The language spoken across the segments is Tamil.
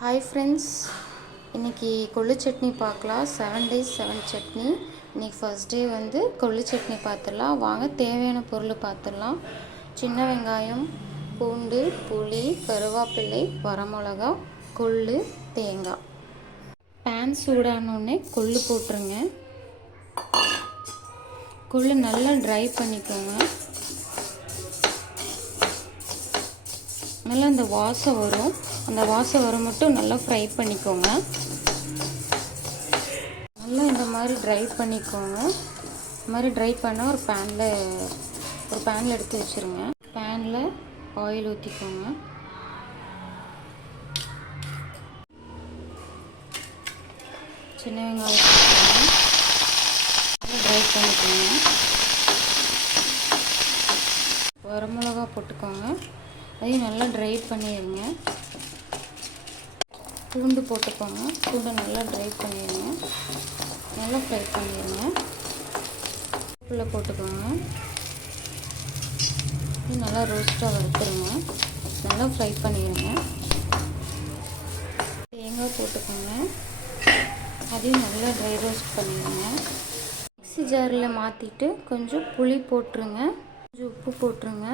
ஹாய் ஃப்ரெண்ட்ஸ், இன்றைக்கி கொள்ளு சட்னி பார்க்கலாம். 7 days 7 சட்னி. இன்றைக்கி ஃபர்ஸ்ட் டே வந்து கொள்ளு சட்னி பார்த்துடலாம். வாங்க தேவையான பொருள் பார்த்துடலாம். சின்ன வெங்காயம், பூண்டு, புளி, கருவேப்பிலை, வரமிளகா, கொள்ளு, தேங்காய். பேன் சூடானோடனே கொள்ளு போட்டுருங்க. கொள்ளு நல்லா ட்ரை பண்ணிக்கோங்க. நல்லா அந்த வாசம் வரும். அந்த வாசம் வர மட்டும் நல்லா ஃப்ரை பண்ணிக்கோங்க. நல்லா இந்த மாதிரி ட்ரை பண்ணிக்கோங்க. இந்த மாதிரி ட்ரை பண்ணால் ஒரு பேனில் எடுத்து வச்சுருங்க. பேனில் ஆயில் ஊற்றிக்கோங்க. சின்ன வெங்காயம் நல்லா ட்ரை பண்ணிக்கோங்க. வரமிளகா போட்டுக்கோங்க. அதையும் நல்லா ட்ரை பண்ணிடுங்க. பூண்டு போட்டுக்கோங்க. பூண்டை நல்லா ட்ரை பண்ணிடுங்க. நல்லா ஃப்ரை பண்ணிடுங்க. உள்ள போட்டுக்கோங்க. நல்லா ரோஸ்ட்டாக வறுத்துருங்க. நல்லா ஃப்ரை பண்ணிடுங்க. தேங்காய் போட்டுக்கோங்க. அதையும் நல்லா ட்ரை ரோஸ்ட் பண்ணிடுங்க. மிக்ஸி ஜாரில் மாற்றிட்டு கொஞ்சம் புளி போட்டுருங்க. கொஞ்சம் உப்பு போட்டுருங்க.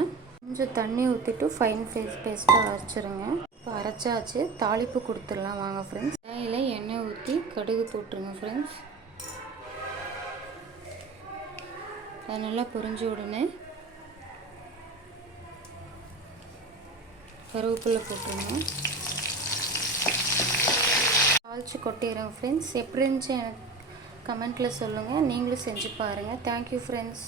கொஞ்சம் தண்ணி ஊற்றிட்டு ஃபைன் பேஸ்ட்டாக அரைச்சிருங்க. இப்போ அரைச்சாச்சு. தாளிப்பு கொடுத்துடலாம் வாங்க ஃப்ரெண்ட்ஸ். கடாயில் எண்ணெய் ஊற்றி கடுகு போட்டுருங்க ஃப்ரெண்ட்ஸ். அது நல்லா பொரிஞ்ச உடனே கருவேப்பிலை போட்டுருங்க. தாளித்து கொட்டிடுறேன் ஃப்ரெண்ட்ஸ். எப்படி இருந்துச்சு எனக்கு கமெண்ட்டில் சொல்லுங்கள். நீங்களும் செஞ்சு பாருங்கள். Thank you friends.